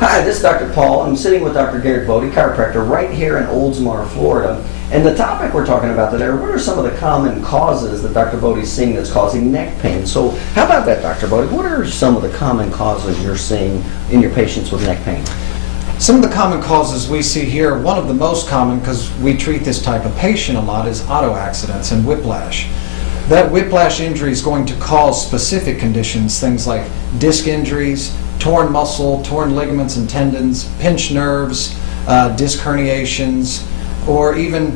Hi, this is Dr. Paul. I'm sitting with Dr. Garrett Bode, chiropractor, right here in Oldsmar, Florida. And the topic we're talking about today, what are some of the common causes that Dr. Bode is seeing that's causing neck pain? So how about that, Dr. Bode? What are some of the common causes you're seeing in your patients with neck pain? Some of the common causes we see here, one of the most common, because we treat this type of patient a lot, is auto accidents and whiplash. That whiplash injury is going to cause specific conditions, things like disc injuries, torn muscle, torn ligaments and tendons, pinched nerves, disc herniations, or even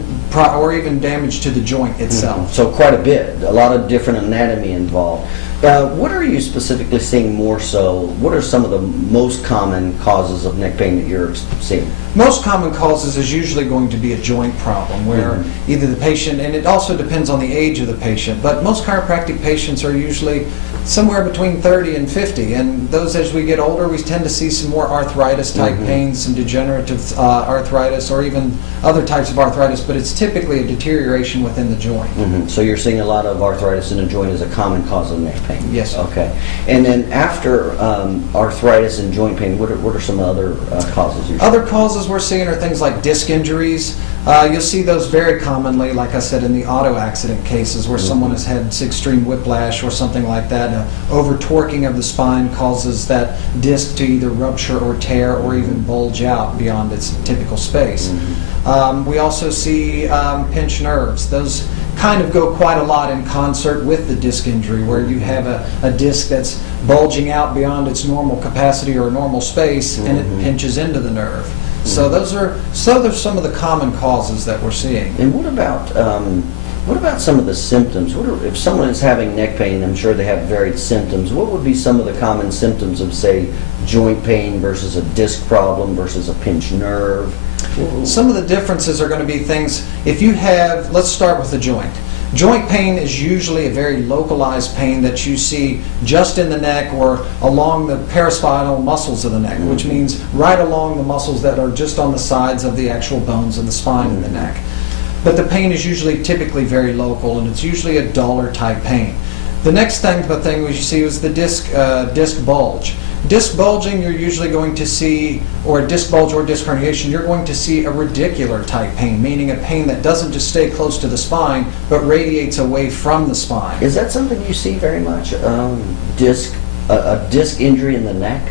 damage to the joint itself. So quite a bit, a lot of different anatomy involved. What are you specifically seeing more so? What are some of the most common causes of neck pain that you're seeing? Most common causes is usually going to be a joint problem where either the patient, and it also depends on the age of the patient, but most chiropractic patients are usually somewhere between 30 and 50, and those, as we get older, we tend to see some more arthritis type pains, some degenerative arthritis, or even other types of arthritis, but it's typically a deterioration within the joint. So you're seeing a lot of arthritis in the joint as a common cause of neck pain? Yes. Okay. And then after arthritis and joint pain, what are some other causes you're seeing? Other causes we're seeing are things like disc injuries. You'll see those very commonly, like I said, in the auto accident cases where someone has had extreme whiplash or something like that. Over torquing of the spine causes that disc to either rupture or tear or even bulge out beyond its typical space. We also see pinched nerves. Those kind of go quite a lot in concert with the disc injury, where you have a disc that's bulging out beyond its normal capacity or normal space, and it pinches into the nerve. So those are some of the common causes that we're seeing. And what about some of the symptoms? If someone is having neck pain, I'm sure they have varied symptoms. What would be some of the common symptoms of, say, joint pain versus a disc problem versus a pinched nerve? Some of the differences are going to be things, if you have, let's start with the joint. Joint pain is usually a very localized pain that you see just in the neck or along the paraspinal muscles of the neck, which means right along the muscles that are just on the sides of the actual bones of the spine in the neck. But the pain is usually typically very local, and it's usually a duller type pain. The next thing we see is the disc bulge. Disc bulging, you're usually going to see, or a disc bulge or disc herniation, you're going to see a radicular type pain, meaning a pain that doesn't just stay close to the spine, but radiates away from the spine. Is that something you see very much? A disc injury in the neck?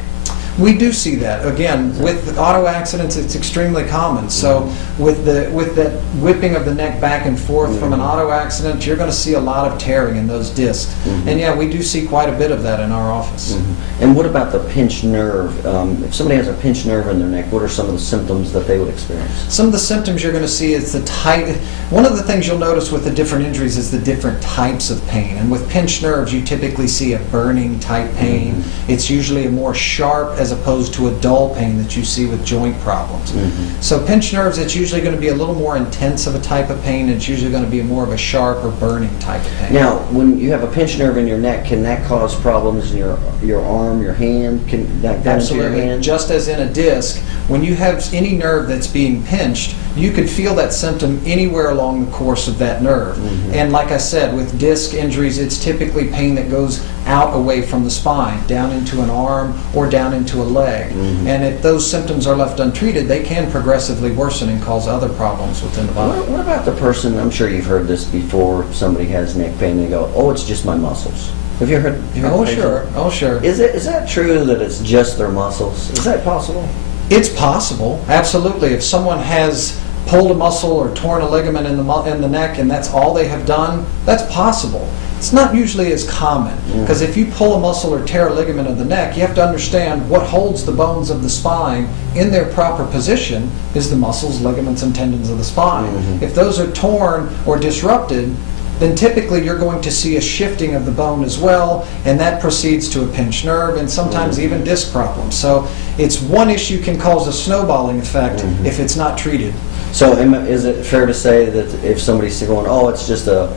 We do see that. Again, with auto accidents, it's extremely common. So with that whipping of the neck back and forth from an auto accident, you're going to see a lot of tearing in those discs. And yeah, we do see quite a bit of that in our office. And what about the pinched nerve? If somebody has a pinched nerve in their neck, what are some of the symptoms that they would experience? Some of the symptoms you're going to see is the type. One of the things you'll notice with the different injuries is the different types of pain. And with pinched nerves, you typically see a burning type pain. It's usually a more sharp as opposed to a dull pain that you see with joint problems. So pinched nerves, it's usually going to be a little more intense of a type of pain. It's usually going to be more of a sharp or burning type of pain. Now, when you have a pinched nerve in your neck, can that cause problems in your arm, your hand? Can that go into your hand? Just as in a disc, when you have any nerve that's being pinched, you could feel that symptom anywhere along the course of that nerve. And like I said, with disc injuries, it's typically pain that goes out away from the spine, down into an arm or down into a leg. And if those symptoms are left untreated, they can progressively worsen and cause other problems within the body. What about the person, I'm sure you've heard this before, somebody has neck pain and they go, oh, it's just my muscles. Have you heard? Oh, sure. Oh, sure. Is that true that it's just their muscles? Is that possible? It's possible, absolutely. If someone has pulled a muscle or torn a ligament in the neck and that's all they have done, that's possible. It's not usually as common, because if you pull a muscle or tear a ligament of the neck, you have to understand what holds the bones of the spine in their proper position is the muscles, ligaments, and tendons of the spine. If those are torn or disrupted, then typically you're going to see a shifting of the bone as well, and that proceeds to a pinched nerve and sometimes even disc problems. So it's one issue can cause a snowballing effect if it's not treated. So is it fair to say that if somebody's going, oh, it's just a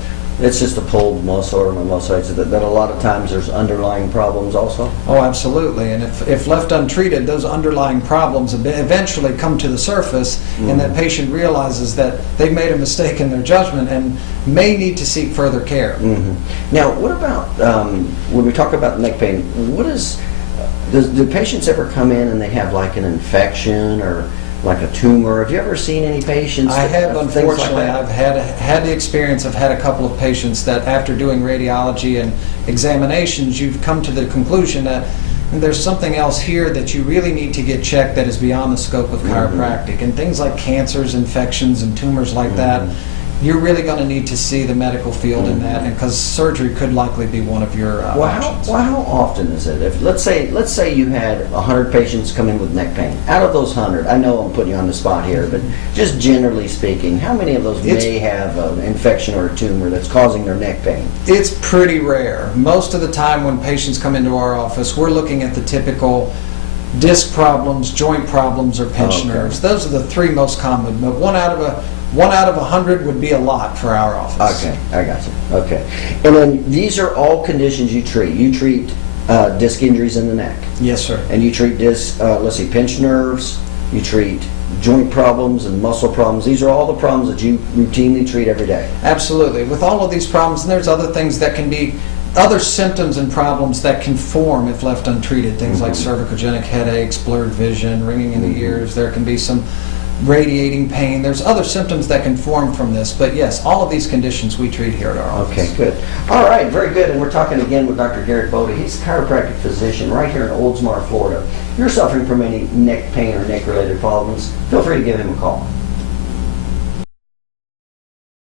pulled muscle or my muscle, that a lot of times there's underlying problems also? Oh, absolutely. And if left untreated, those underlying problems eventually come to the surface, and that patient realizes that they've made a mistake in their judgment and may need to seek further care. Now, what about when we talk about neck pain? Do patients ever come in and they have like an infection or like a tumor? Have you ever seen any patients? I have, things like unfortunately. that? I've had the experience. I've had a couple of patients that after doing radiology and examinations, you've come to the conclusion that there's something else here that you really need to get checked that is beyond the scope of chiropractic. And things like cancers, infections, and tumors like that, you're really going to need to see the medical field in that, because surgery could likely be one of your options. How often is it? If let's say you had 100 patients come in with neck pain. Out of those 100, I know I'm putting you on the spot here, but just generally speaking, how many of those may have an infection or a tumor that's causing their neck pain? It's pretty rare. Most of the time when patients come into our office, we're looking at the typical disc problems, joint problems, or pinched nerves. Those are the three most common, but one out of 100 would be a lot for our office. Okay, I got you. Okay. And then these are all conditions you treat. You treat disc injuries in the neck. Yes, sir. And you treat pinched nerves, you treat joint problems and muscle problems. These are all the problems that you routinely treat every day. Absolutely. With all of these problems, and there's other things that can be, other symptoms and problems that can form if left untreated. Things like cervicogenic headaches, blurred vision, ringing in the ears. There can be some radiating pain. There's other symptoms that can form from this, but yes, all of these conditions we treat here at our office. Okay, good. All right, very good. And we're talking again with Dr. Garrett Bode. He's a chiropractic physician right here in Oldsmar, Florida. If you're suffering from any neck pain or neck-related problems, feel free to give him a call.